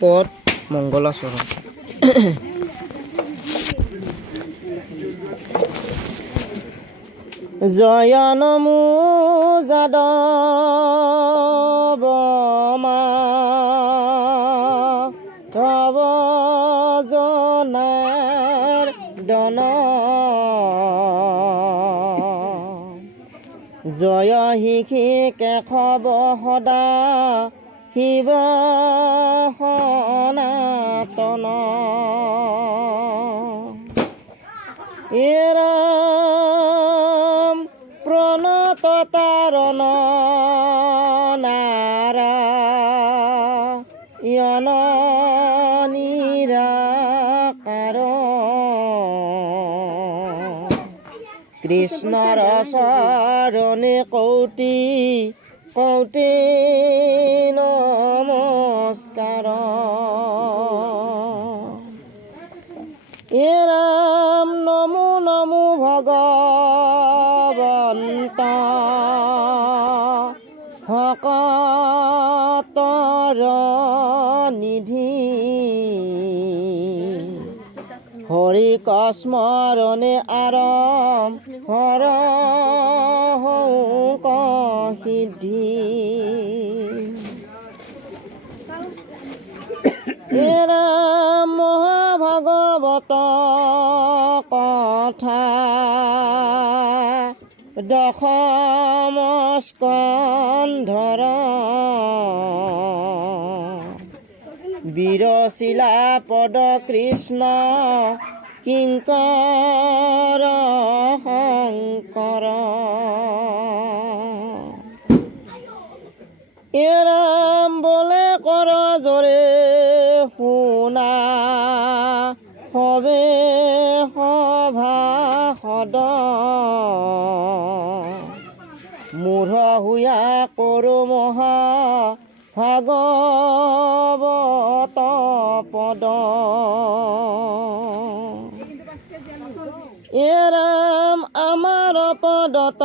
পদ মংগলাচৰণ। জয় নমো যাদৱ মাধৱ জনাৰ্দন, জয় শিখি কেশৱ সদা শিৱ সনাতন। ৰাম প্ৰণত তাৰণ নাৰায়ণ নিৰাকাৰ, কৃষ্ণৰ চৰণে কৌটি কৌটি নমস্কাৰ। ৰাম নমো নমো ভগৱন্ত ভকতৰ নিধি, হৰি স্মৰণে আৰম্ভৰ হৌক সিদ্ধি। ৰাম মহাভাগৱত কথা দশম স্কন্ধৰ, বিৰচিলা পদ কৃষ্ণ কিংকৰ শংকৰ। ৰাম বোলে কৰ জৰে শুনা হবে সভাসদ, মূঢ় হুয়া কৰো মহা ভাগৱত পদ। ৰাম আমাৰ পদত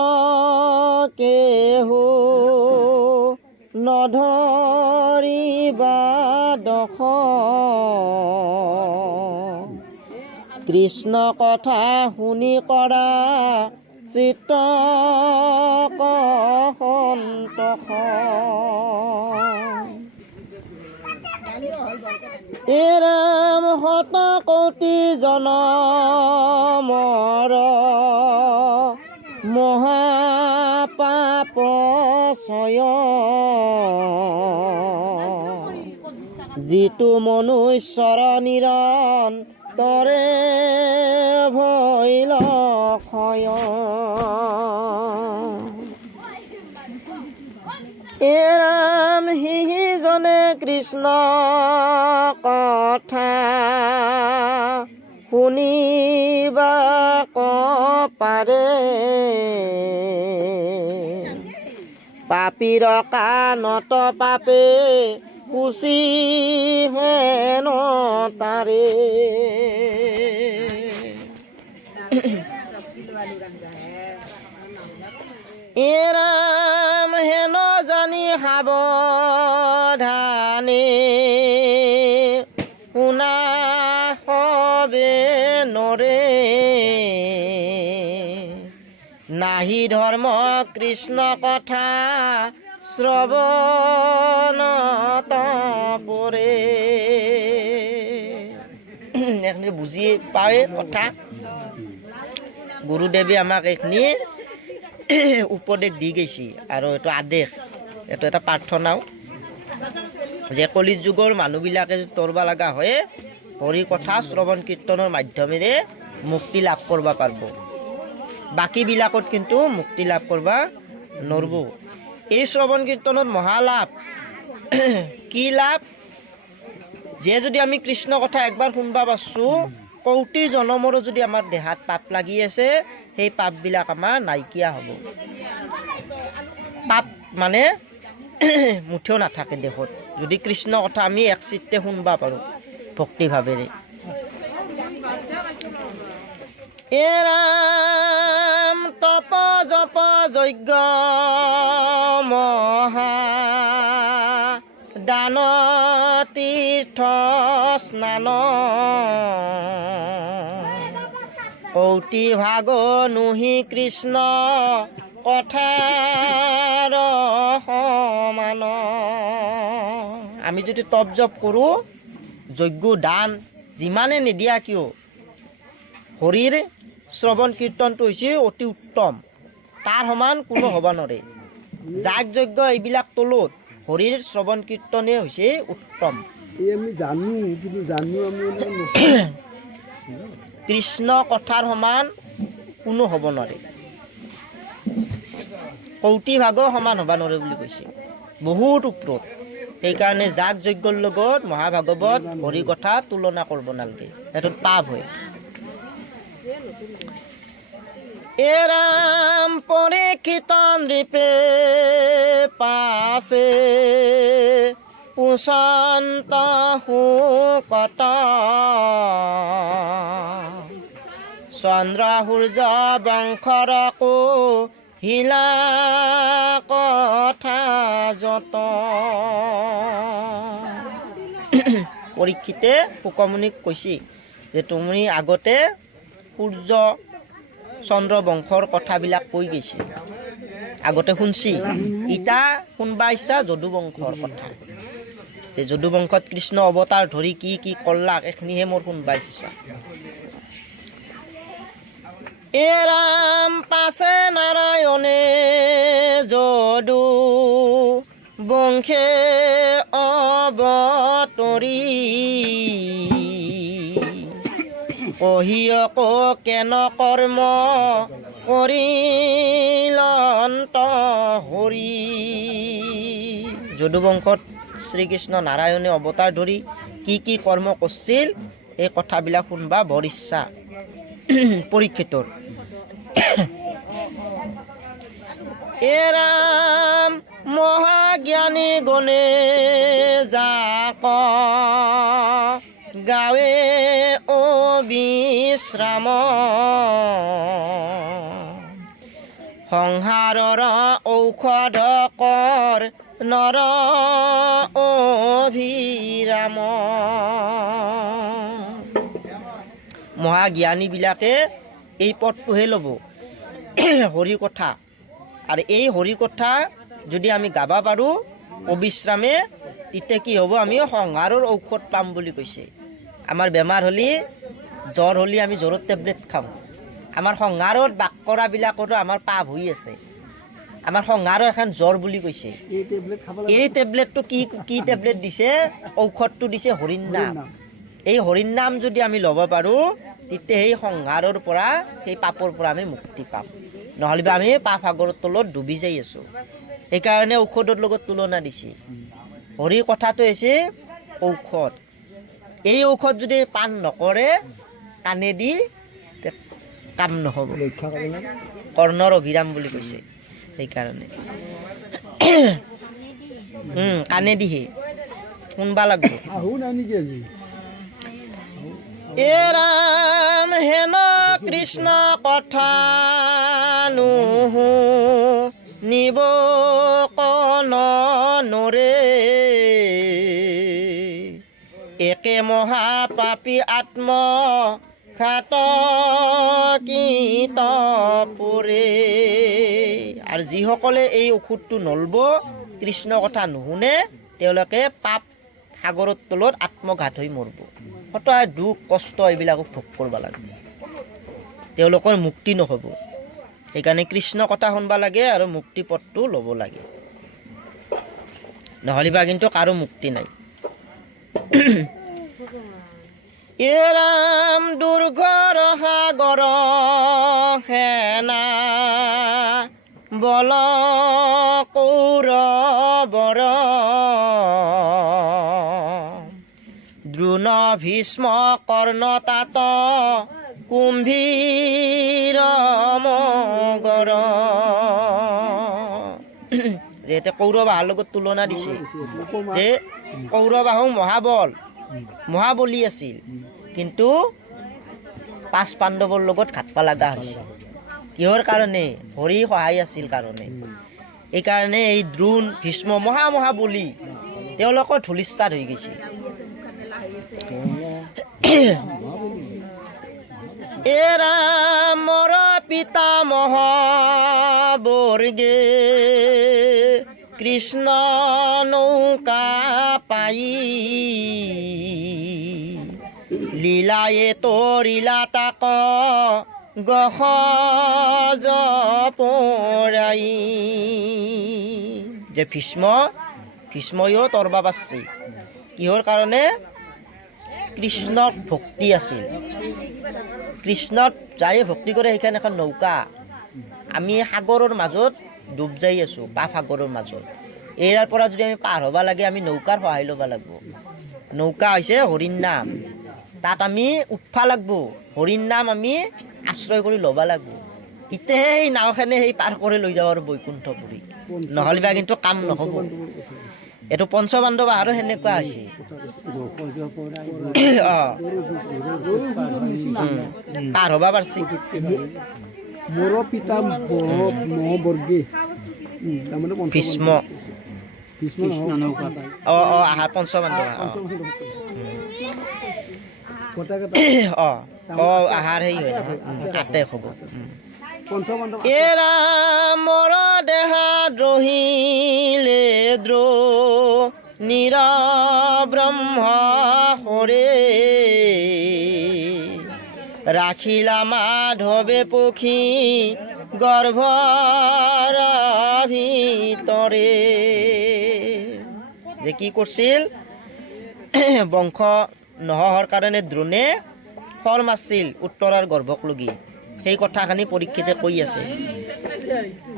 কেহু নধৰিবা দখ, কৃষ্ণ কথা শুনি কৰা চিত্ত সন্তোষ। ৰাম শত কোটি জনমৰ মহাপাপ ছয়, যিটো মনুষ্যৰ নিৰন্তৰে ভৈল ক্ষয়। ৰাম সিজনে কৃষ্ণ কথা শুনিবা পাৰে, পাপীৰ কাণত পাপে কুচি হেন তাৰে। ৰাম হেন জানি সাৱধানে শুনা হবে নৰে, নাহি ধৰ্ম কৃষ্ণ কথা শ্ৰৱণত পৰে। এইখিনি বুজি পায় কথা। গুৰুদেৱে আমাক এইখিনি উপদেশ দি গৈছে, আৰু এইটো আদেশ, এইটো এটা প্ৰাৰ্থনাও যে কলি যুগৰ মানুহবিলাকে যদি তৰব লগা হয় হৰি কথা শ্ৰৱণ কীৰ্তনৰ মাধ্যমেৰে মুক্তি লাভ কৰিব পাৰিব, বাকীবিলাকত কিন্তু মুক্তি লাভ কৰিব নোৱাৰিব। এই শ্ৰৱণ কীৰ্তনত মহালাভ কি লাভ, যে যদি আমি কৃষ্ণ কথা একবাৰ শুনবা পাৰছোঁ, কৌটি জনমৰো যদি আমাৰ দেহাত পাপ লাগি আছে, সেই পাপবিলাক আমাৰ নাইকিয়া হ'ব। পাপ মানে মুঠেও নাথাকে দেহত, যদি কৃষ্ণ কথা আমি এক চিত্তে শুনবা পাৰোঁ ভক্তিভাৱেৰে। ৰাম তপ জপ যজ্ঞ মহা দান তীৰ্থ তীৰ্থ স্নান কৌটি ভাগ নুহি কৃষ্ণ কথাৰ সমান আমি যদি তপ জপ কৰোঁ যজ্ঞ দান যিমানে নিদিয়া কিয় হৰিৰ শ্ৰৱণ কীৰ্তনটো হৈছে অতি উত্তম তাৰ সমান কোনো হ'ব নোৱাৰে যাগ যজ্ঞ এইবিলাক তলত হৰিৰ শ্ৰৱণ কীৰ্তনে হৈছে উত্তম আমি জানো কিন্তু জানো আমি কৃষ্ণ কথাৰ সমান কোনো হ'ব নোৱাৰে কৌটি ভাগ সমান হ'ব নোৱাৰে বুলি কৈছে বহুত ওপৰত সেইকাৰণে যাগ যজ্ঞৰ লগত মহাভাগৱত হৰি কথা তুলনা কৰিব নালাগে এইটোত পাপ হয় এৰাম পৰীক্ষিত নৃপে পাছে পুষন্ত হুকত চন্দ্ৰ সূৰ্য বংশৰকো হিলা কথা যত পৰীক্ষিতে শুকমুনিক কৈছে যে তুমি আগতে সূৰ্য চন্দ্ৰ বংশৰ কথাবিলাক কৈ গৈছে আগতে শুনছি ইটা শুনবা ইচ্ছা যদু বংশৰ কথা যে যদু বংশত কৃষ্ণ অৱতাৰ ধৰি কি কি কৰলাক এইখিনিহে মোৰ শুনবা ইচ্ছা এৰাম পাছে নাৰায়ণে যদু বংশে অৱতৰি কহিয়ক কেন কৰ্ম কৰিলন্ত হৰি যদু বংশত শ্ৰীকৃষ্ণ নাৰায়ণে অৱতাৰ ধৰি কি কৰ্ম কৰিছিল এই কথাবিলাক শুনবা বৰ ইচ্ছা পৰীক্ষিতৰ এৰাম মহাজ্ঞানী গণে যাক গাৱে অবিশ্ৰাম সংসাৰৰ ঔষধ কৰ নৰ অভিৰাম মহাজ্ঞানীবিলাকে এই পথটোহে ল'ব হৰি কথা আৰু এই হৰি কথা যদি আমি গাবা পাৰোঁ অবিশ্ৰামে তেতিয়া কি হ'ব আমি সংসাৰৰ ঔষধ পাম বুলি কৈছে আমাৰ বেমাৰ হ'লে জ্বৰ হ'লে আমি জ্বৰৰ টেবলেট খাওঁ আমাৰ সংসাৰত বাস কৰাবিলাকৰো আমাৰ পাপ হৈ আছে আমাৰ সংসাৰৰ এখন জ্বৰ বুলি কৈছে এই টেবলেটটো কি টেবলেট দিছে ঔষধটো দিছে হৰিৰ নাম এই হৰিৰ নাম যদি আমি ল'ব পাৰোঁ তেতিয়া সেই সংসাৰৰ পৰা সেই পাপৰ পৰা আমি মুক্তি পাম নহ'লে বা আমি পাপ সাগৰৰ তলত ডুবি যাই আছোঁ সেইকাৰণে ঔষধৰ লগত তুলনা দিছে হৰিৰ কথাটো হৈছে ঔষধ এই ঔষধ যদি পান নকৰে কাণেদি কাম নহ'ব কৰ্ণৰ অভিৰাম বুলি কৈছে সেইকাৰণে কাণেদিহে শুনবা লাগিব এৰাম হেন কৃষ্ণ কথা নুহু নিব কন নৰে একে মহাপাপী আত্ম খাত কীত পৰে আৰু যিসকলে এই ঔষধটো নলব কৃষ্ণ কথা নুশুনে তেওঁলোকে পাপ সাগৰৰ তলত আত্মঘাত হৈ মৰিব সদায় দুখ কষ্ট এইবিলাকক ভোগ কৰিব লাগে তেওঁলোকৰ মুক্তি নহ'ব সেইকাৰণে কৃষ্ণ কথা শুনবা লাগে আৰু মুক্তি পথটো ল'ব লাগে নহ'লে বা কিন্তু কাৰো মুক্তি নাই এৰাম দুৰ্গৰ সাগৰ সেনা বল কৌৰৱৰ দ্ৰোণ ভীষ্ম কৰ্ণ তাত কুম্ভীৰ মগৰ যিহেতু কৌৰৱাহৰ লগত তুলনা দিছে যে কৌৰৱাহো মহাবলী আছিল কিন্তু পাঁচ পাণ্ডৱৰ লগত ঘাটবা লগা হৈছে কিহৰ কাৰণে হৰি সহায় আছিল কাৰণে এইকাৰণে এই দ্ৰোণ ভীষ্ম মহাবলী তেওঁলোকৰ ধূলিসাৎ হৈ গৈছে এৰা মৰ পিতামহ বৰ্গে কৃষ্ণ নৌকা পাই লীলায়ে তৰিলা তাক গহজ পৰাই যে ভীষ্ময়ো তৰবা পাৰছি কিহৰ কাৰণে কৃষ্ণৰ ভক্তি আছিল কৃষ্ণত যায়ে ভক্তি কৰে সেইখন এখন নৌকা আমি সাগৰৰ মাজত ডুব যাই আছোঁ পাপ সাগৰৰ মাজত এৰাৰ পৰা যদি আমি পাৰ হ'ব লাগে আমি নৌকাৰ সহায় ল'ব লাগিব নৌকা হৈছে হৰিৰ নাম তাত আমি উঠবা লাগিব হৰিৰ নাম আমি আশ্ৰয় কৰি ল'ব লাগিব তেতিয়াহে সেই নাওখনে সেই পাৰ কৰি লৈ যাব আৰু বৈকুণ্ঠপুৰী নহ'লে বা কিন্তু কাম নহ'ব এইটো পঞ্চপাণ্ডৱ আৰু সেনেকুৱা হৈছে পাৰ হ'ব পাৰছি মোৰ পিতা মহাবৰ্গে তাৰমানে ভীষ্ম আহাৰ পঞ্চপাণ্ডৱ আহাৰ হেৰি হয় আতে হ'ব এৰা মৰ দেহা দ্ৰোহিলে নিৰ ব্ৰহ্ম হৰে ৰাখিলা মাধৱে পক্ষী গৰ্ভৰ ভিতৰে যে কি কৰিছিল বংশ নহৰ কাৰণে দ্ৰোণে ফল মাৰছিল উত্তৰাৰ গৰ্ভক লগি সেই কথাখিনি পৰীক্ষিতে কৈ আছে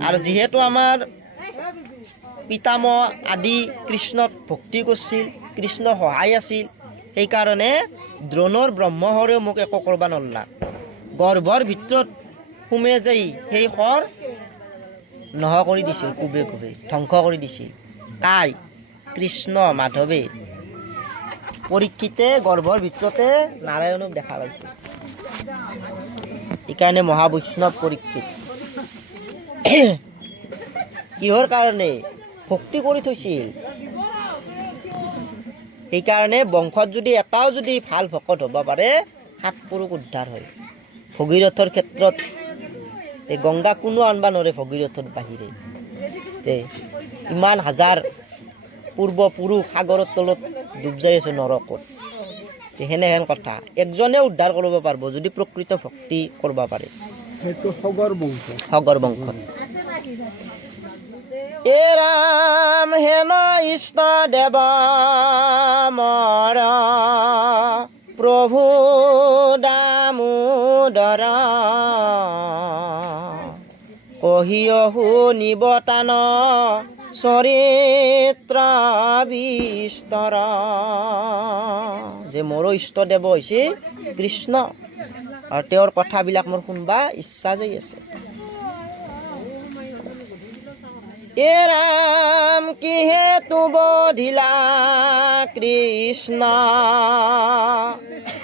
আৰু যিহেতু আমাৰ পিতামহ আদি কৃষ্ণক ভক্তি কৰিছিল কৃষ্ণ সহায় আছিল সেইকাৰণে দ্ৰোণৰ ব্ৰহ্মহৰেও মোক একো কৰিব নল্লা গৰ্ভৰ ভিতৰত সোমে যাই সেই শৰ নহ কৰি দিছিল কোবে কোবে ধ্বংস কৰি দিছিল তাই কৃষ্ণ মাধৱে পৰীক্ষিতে গৰ্ভৰ ভিতৰতে নাৰায়ণক দেখা পাইছিল সেইকাৰণে মহাবৈষ্ণৱ পৰীক্ষিত কিহৰ কাৰণে ভক্তি কৰি থৈছিল সেইকাৰণে বংশত যদি এটাও যদি ভাল ভকত হ'ব পাৰে 7 পুৰুষ উদ্ধাৰ হয় ভগীৰথৰ ক্ষেত্ৰত গংগা কোনো আনবা নোৱাৰে ভগীৰথৰ বাহিৰে ইমান হাজাৰ পূৰ্বপুৰুষ সাগৰৰ তলত ডুব যাই আছে নৰকত সেনেহেন কথা একজনে উদ্ধাৰ কৰিব পাৰিব যদি প্ৰকৃত ভক্তি কৰিব পাৰে সেইটো সগৰ বংশ এ ৰাম হেন ইষ্ট দেৱ মৰ প্ৰভু দামোদৰ কহিয়হু নিবতান চৰিত্ৰ বিস্তৰ যে মোৰ ইষ্টদেৱ হৈছে কৃষ্ণ আৰু তেওঁৰ কথাবিলাক মোৰ শুনবা ইচ্ছা যাই আছে এ ৰাম কিহেতু বধিলা কৃষ্ণ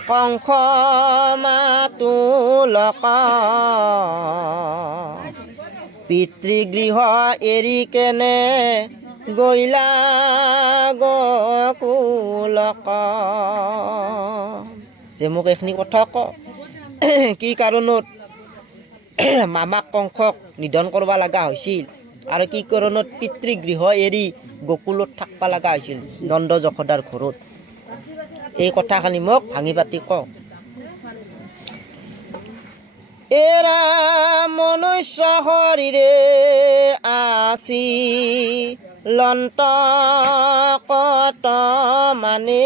কংস মাতুলক পিতৃগৃহ এৰি কেনে গৈলা গকুলক যে মোক এইখিনি কথা ক কি কাৰণত মামাক কংসক নিধন কৰিব লগা হৈছিল আৰু কি কাৰণত পিতৃগৃহ এৰি গকুলত থাকিব লগা হৈছিল নন্দ যশোদাৰ ঘৰত এই কথাখিনি মোক ভাঙি পাতি ক এৰা মনুষ্য শৰীৰে আছি লন্ত কত মানে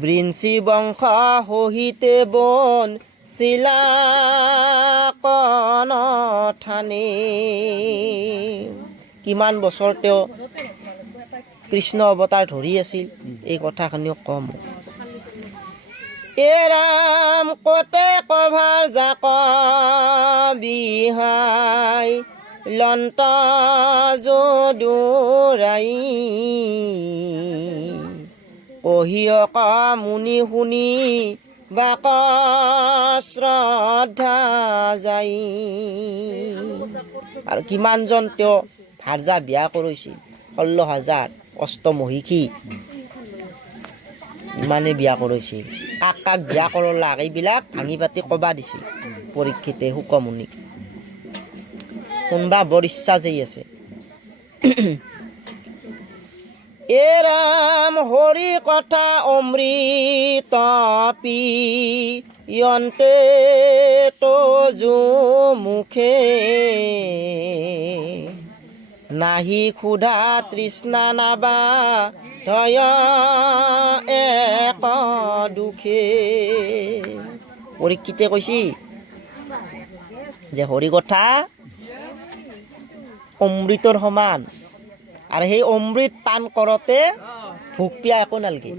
বৃঞ্চি বংশ সহিতে বন চিলা কন থানে কিমান বছৰ তেওঁ কৃষ্ণ অৱতাৰ ধৰি আছিল এই কথাখিনিও কম এ ৰাম কতে কভাৰ জাক বিহাই লন্ত যদুৰাই কহিয়ক মুনি শুনি বাক শ্ৰদ্ধা যাই আৰু কিমানজন তেওঁ ভাৰ্যা বিয়া কৰিছিল 16,000 অষ্টমহিষী ইমানে বিয়া কৰাইছিল। কাক কাক বিয়া কৰলাক এইবিলাক ভাঙি পাতি ক'বা দিছিল পৰীক্ষিতে শুকমুনিক। কোনবা বৰ ইচ্ছা যেই আছে। এ ৰাম হৰি কথা অমৃত পিয়ন্তে তজু মুখে নাহি ক্ষুধা তৃষ্ণা নাবা ধয় এক দুখে। পৰীক্ষিতে কৈছি যে হৰি কথা অমৃতৰ সমান, আৰু সেই অমৃত পান কৰোঁতে ভোক পিয়া একো নালগে।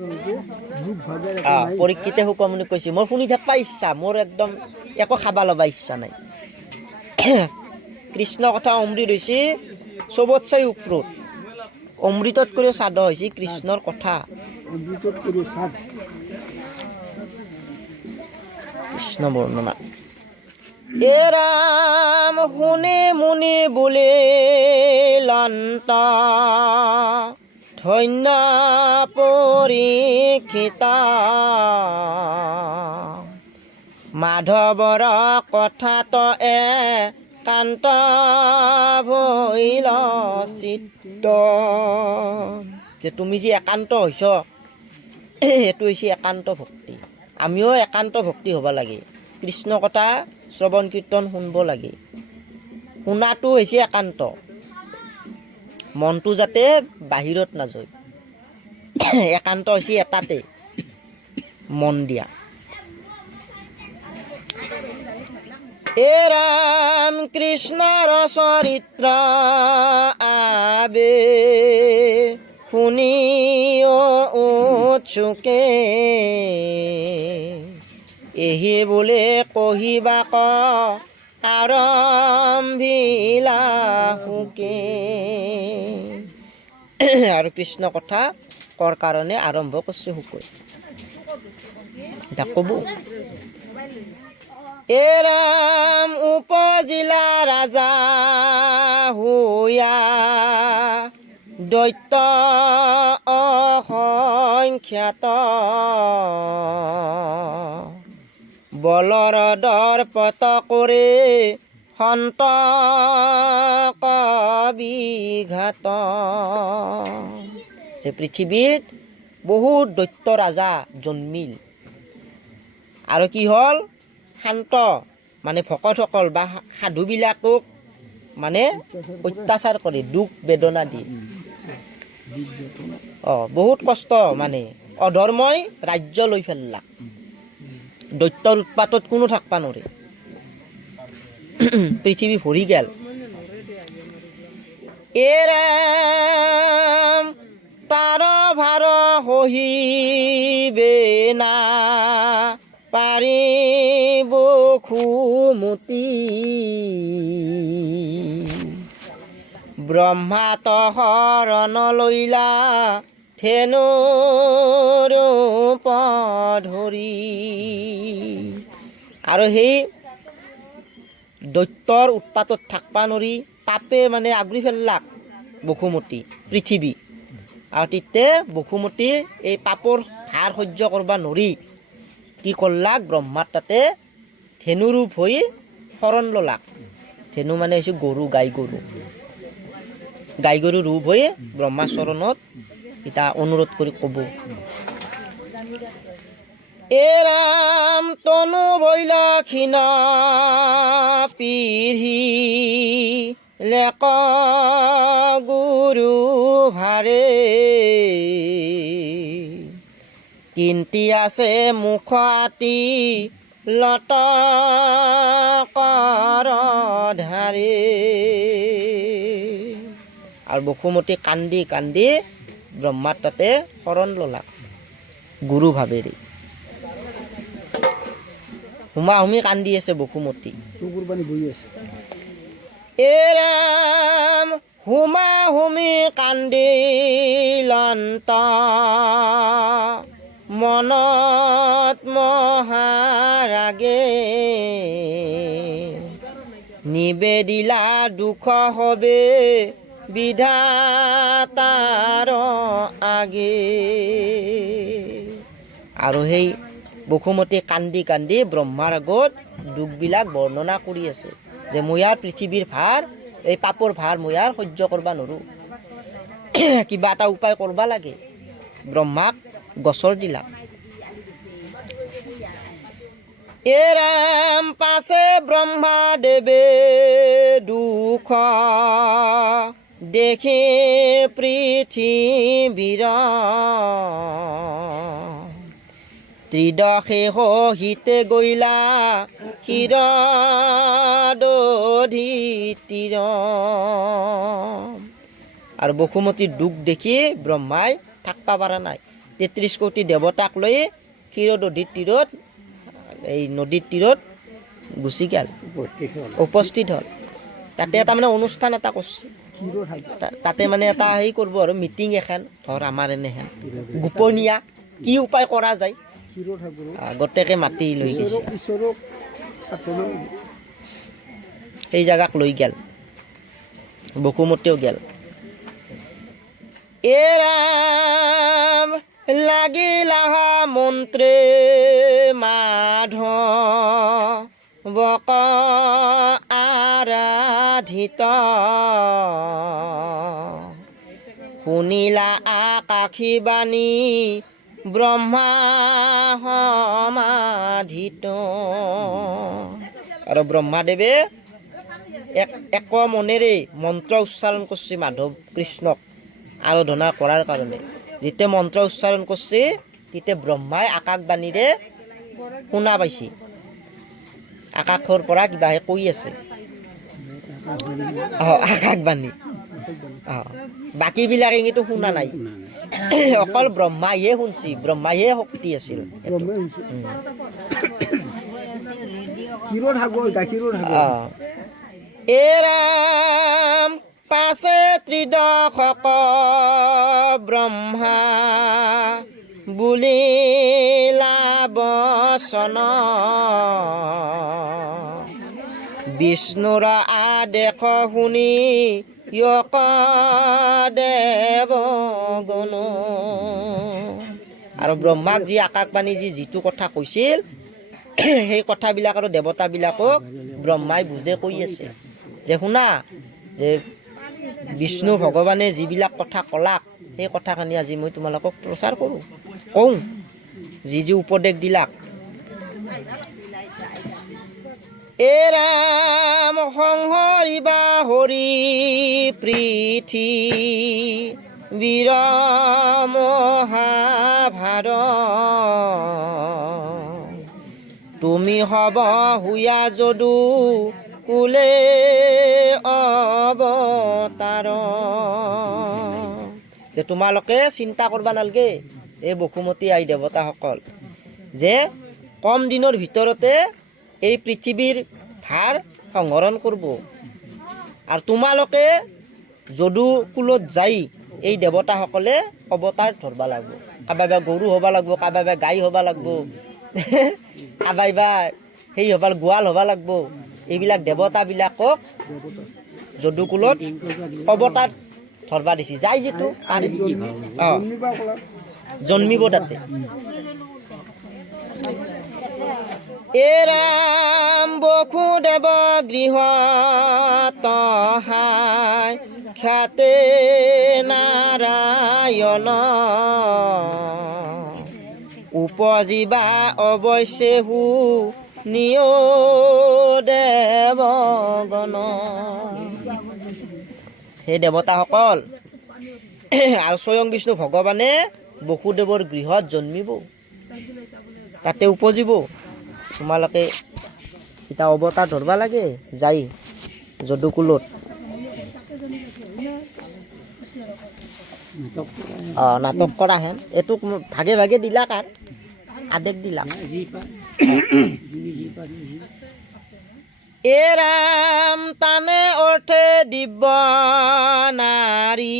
দুখ ভাগৰ পৰীক্ষিতে শুকমুনিক কৈছে মোৰ শুনি থাকিবা ইচ্ছা, মোৰ একদম একো খাবা ল'বা ইচ্ছা নাই। কৃষ্ণ কথা অমৃত হৈছে চবতচাই ওপৰত, অমৃতত কৰি স্বাদ হৈছে কৃষ্ণৰ কথা। অমৃতত কৰি চাত কৃষ্ণ বৰ্ণনা। এ ৰাম শুনি মুনি বোলে লন্ত ধন্য পৰীক্ষিতা মাধৱৰ কথাত কান্ত ভৈল চিত্ত। যে তুমি যে একান্ত হৈছ সেইটো হৈছে একান্ত ভক্তি। আমিও একান্ত ভক্তি হ'ব লাগে, কৃষ্ণ কথা শ্ৰৱণ কীৰ্তন শুনব লাগে। শুনাটো হৈছে একান্ত, মনটো যাতে বাহিৰত নাযায়। একান্ত হৈছে এটাতে মন দিয়া। এ ৰাম কৃষ্ণৰ চৰিত্ৰ আবে শুনি উৎসুকে এহি বোলে কহিবাক আৰম্ভিলা সুকে। আৰু কৃষ্ণ কথা কৰ কাৰণে আৰম্ভ কৰিছে শুকে। এতিয়া ক'ব এ ৰাম উপজিলা ৰাজা হুয়া দৈত্য অসংখ্যাত বলৰ দৰ্পত কৰে সন্ত বিঘাত। যে পৃথিৱীত বহুত দৈত্য ৰাজা জন্মিল, আৰু কি হ'ল শান্ত মানে ভকতসকল বা সাধুবিলাকক মানে অত্যাচাৰ কৰে, দুখ বেদনা দিয়ে। বহুত কষ্ট মানে অধৰ্মই ৰাজ্য লৈ ফেললা। দৈত্যৰ উৎপাতত কোনো থাকবা নৰে, পৃথিৱী ভৰি গেল। এ ৰাম তাৰ ভাৰ সহিবে না পাৰিব খুমতি ব্ৰহ্মাত শৰণ লৈলা ধেনু ৰূপ ধৰি। আৰু সেই দৈত্যৰ উৎপাতত থাকবা নৰি পাপে মানে আগুৰি ফেললাক বসুমতী পৃথিৱী। আৰু তেতিয়া বসুমতী এই পাপৰ ভাৰ সহ্য কৰবা নৰি কি কৰলাক ব্ৰহ্মাৰ তাতে ধেনু ৰূপ হৈ শৰণ ললাক। ধেনু মানে হৈছে গৰু, গাই গৰু। গাই গৰু ৰূপ হৈ ব্ৰহ্মাৰ চৰণত এতিয়া অনুৰোধ কৰি ক'ব এ ৰাম তনু বৈল ক্ষীণ পিঢ়ি লেক গুৰু ভাৰে কিন্তি আছে মুখ আতি লত কৰ ধাৰে। আৰু বসুমতী কান্দি কান্দি ব্ৰহ্মাৰ তাতে শৰণ ললাক গুৰু ভাৱেৰে। হুমা হুমি কান্দি আছে বসুমতী। চকুৰ পানী বৈ আছে। এ ৰাম হুমা হুমি কান্দিলন্ত মনত মহাৰাগে নিবেদিলা দুখ হবে বিধাতাৰ আগে। আৰু সেই বসুমতী কান্দি কান্দি ব্ৰহ্মাৰ আগত দুখবিলাক বৰ্ণনা কৰি আছে যে মই ইয়াৰ পৃথিৱীৰ ভাৰ, এই পাপৰ ভাৰ মই ইয়াৰ সহ্য কৰিব নোৱাৰোঁ, কিবা এটা উপায় কৰিব লাগে। ব্ৰহ্মাক গছৰ দিলাক। এৰাম পাছে ব্ৰহ্মাদেৱে দুখ দেখি পৃথিৱীৰ, ত্ৰিদশে সহিতে গৈলা ক্ষীৰদধি তীৰ। আৰু বসুমতীৰ দুখ দেখি ব্ৰহ্মাই থাকিব পৰা নাই, ৩৩ কোটি দেৱতাক লৈ ক্ষীৰদধিৰ তীৰত, এই নদীৰ তীৰত গুচি গ'ল, উপস্থিত হ'ল। তাতে এটা মানে অনুষ্ঠান এটা কৰিছে, তাতে মানে এটা হেৰি কৰিব আৰু মিটিং এখন, ধৰ আমাৰ এনেহেন গোপনীয়া কি উপায় কৰা যায়, গোটেইকে মাতি লৈ গৈছে। সেই জেগাক লৈ গেল, বসুমতীও গেল। এৰাম লাগিলা মন্ত্ৰে মাধৱক আৰাধিত, শুনিলা আকাশী বাণী ব্ৰহ্মা সমাধিত। আৰু ব্ৰহ্মাদেৱে এক মনেৰে মন্ত্ৰ উচ্চাৰণ কৰিছে মাধৱ কৃষ্ণক আৰাধনা কৰাৰ কাৰণে। যেতিয়া মন্ত্ৰ উচ্চাৰণ কৰিছে তেতিয়া ব্ৰহ্মাই আকাশবাণীৰে শুনা পাইছে, আকাশৰ পৰা কিবাহে কৈ আছে, আকাশবাণী। বাকীবিলাকে কিন্তু শুনা নাই, অকল ব্ৰহ্মাইহে শুনছি, ব্ৰহ্মাইহে শক্তি আছিল। এৰাম পাছে ত্ৰিদশক ব্ৰহ্মা বুলিলা বচন, বিষ্ণুৰ আদেশ শুনি য়ক দেৱগণ। আৰু ব্ৰহ্মাক যি আকাশবাণী যিটো কথা কৈছিল, সেই কথাবিলাক আৰু দেৱতাবিলাকক ব্ৰহ্মাই বুজে কৈ আছে যে শুনা, যে বিষ্ণু ভগৱানে যিবিলাক কথা ক'লাক সেই কথাখিনি আজি মই তোমালোকক প্ৰচাৰ কৰোঁ, কওঁ, যি উপদেশ দিলাক। এৰাম সংহৰিবা হৰি পৃথিৱীৰ মহাভাৰ, তুমি হব হুয়া যদু কুলে অৱতাৰ। যে তোমালোকে চিন্তা কৰবা নালগে, এই বসুমতী আই দেৱতাসকল, যে কম দিনৰ ভিতৰতে এই পৃথিৱীৰ ভাৰ সংহৰণ কৰিব। আৰু তোমালোকে যদু কুলত যাই এই দেৱতাসকলে অৱতাৰ ধৰবা লাগিব, কাবাই গৰু হ'ব লাগিব, কাবাই গাই হ'ব লাগিব, কাবাই সেই হ'ব গোৱাল হ'ব লাগিব। এইবিলাক দেৱতাবিলাকক যদুকুলত অৱতাৰ ধৰবা দিছে, যাই যিটো জন্মিব তাতে। এৰাম বসুদেৱ গৃহত হাই খ্যাতে নাৰায়ণ, উপজিবা অৱশ্যে হু নিয় দেৱগণ। সেই দেৱতাসকল আৰু স্বয়ং বিষ্ণু ভগৱানে বসুদেৱৰ গৃহত জন্মিব, তাতে উপজিব। তোমালোকে এতিয়া অৱতাৰ ধৰবা লাগে যাই যদুকুলত। নাটক কৰা হেন এইটো ভাগে ভাগে দিলাক আৰু আদেশ দিলাক। এৰাম তানে অৰ্থে দিব্য নাৰী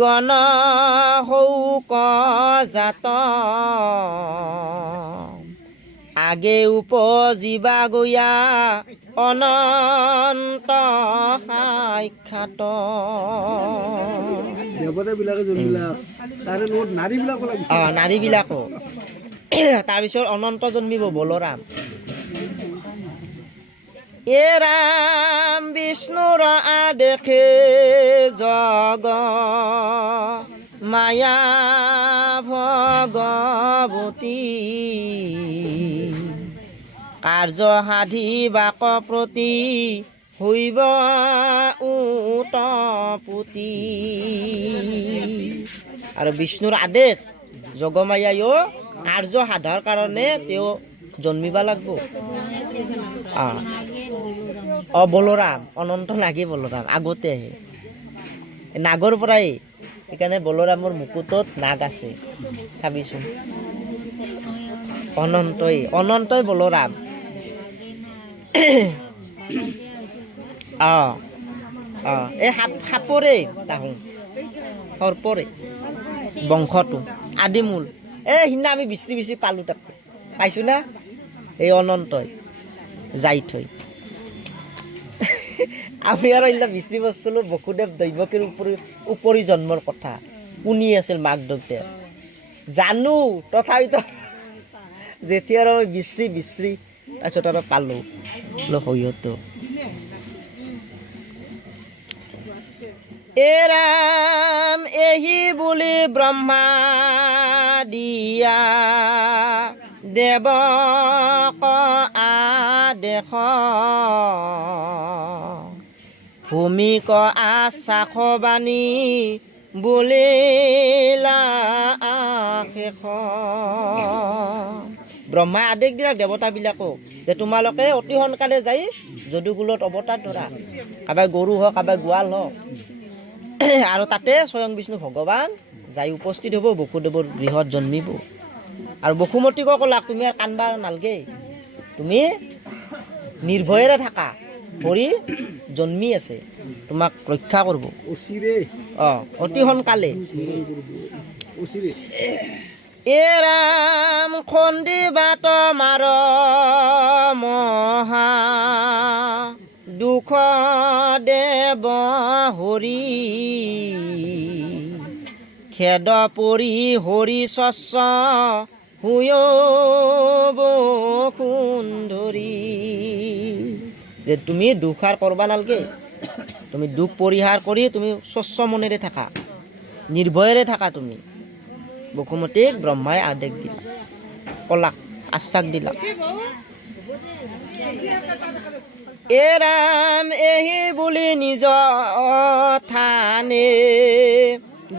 গণ শৌক জাত, আগে উপজিবা গয়া অনন্ত সাক্ষাত। দেৱতাবিলাকে যোনবিলাক তাৰে লগত নাৰীবিলাকো লাগিছে। নাৰীবিলাকো তাৰপিছত অনন্ত জন্মিব বলৰাম। এ ৰাম বিষ্ণুৰ আদেশে জগ মায়া ভগৱতী, কাৰ্য সাধি বাক প্ৰতি হৈব উতপতি। আৰু বিষ্ণুৰ আদেশ জগমায়ায়ো কাৰ্য সাধাৰ কাৰণে তেওঁ জন্মিব লাগিব। বলৰাম অনন্ত নাগে বলৰাম আগতে আহে নাগৰ পৰাই, সেইকাৰণে বলৰামৰ মুকুটত নাগ আছে চাবিচোন। অনন্তই বলৰাম। এই সাপৰে তাহোঁ সৰ্পৰে বংশটো আদিমূল। সিদিনা আমি বিচৰি পালোঁ, তাতে পাইছোঁ না। এই অনন্তই যাই থৈ আমি আৰু এইবিলাক বিচাৰি পাইছিলোঁ। বসুদেৱ দৈৱকীৰ উপৰি জন্মৰ কথা শুনি আছিল মাক দেউতাই, জানো তথাপিতো যেতিয়া আৰু বিচাৰি তাৰপিছত আৰু পালোঁ সৈয়তো। এ ৰাম এহি বুলি ব্ৰহ্মা দিয়া দেৱক আদেশ, ভূমিক আশ্বাসবাণী বুলিলা শেষ। ব্ৰহ্মাই আদেশ দিলাক দেৱতাবিলাকক যে তোমালোকে অতি সোনকালে যাই যদুকুলত অৱতাৰ ধৰা, কাৰোবাৰ গৰু হওক কাৰোবাৰ গোৱাল হওক। আৰু তাতে স্বয়ং বিষ্ণু ভগৱান যাই উপস্থিত হ'ব, বসুদেৱৰ গৃহত জন্মিব। আৰু বসুমতীকো ক'লাক তুমি আৰু কান্দবা নালগে, তুমি নিৰ্ভয়েৰে থাকা, হৰি জন্মি আছে, তোমাক ৰক্ষা কৰিব অতি সোনকালে। এ ৰাম খন্দিবা তোমাৰ মহা দুখ দেৱ হৰি, খেদ পৰি হৰি স্বচ্ছ হুয় বসুন্ধৰি। যে তুমি দুখ আৰু কৰবা নালগে, তুমি দুখ পৰিহাৰ কৰি তুমি স্বচ্ছ মনেৰে থাকা, নিৰ্ভয়েৰে থাকা তুমি। বসুমতীক ব্ৰহ্মাই আদেশ দিলা, কলাক আশ্বাস দিলাক। এ ৰাম এহি বুলি নিজ থানে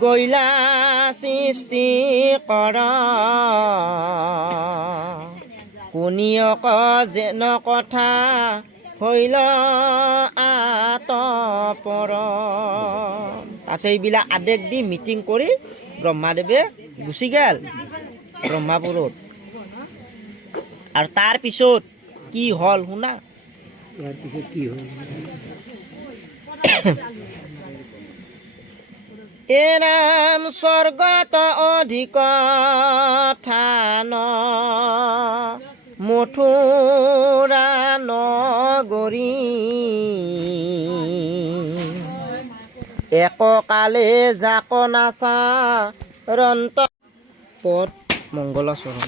গৈলা সৃষ্টি কৰ, শুনিয়ক যেন কথা হৈল আতপৰ। তাৰপিছত এইবিলাক আদেশ দি মিটিং কৰি ব্ৰহ্মাদেৱে গুচি গেল ব্ৰহ্মাপুৰত। আৰু তাৰ পিছত কি হ'ল শুনা। এ ৰাম স্বৰ্গত অধিক থান মথুৰা নগৰী, এককালে জাক নাচা ৰন্ত পদ মংগলাচৰণ।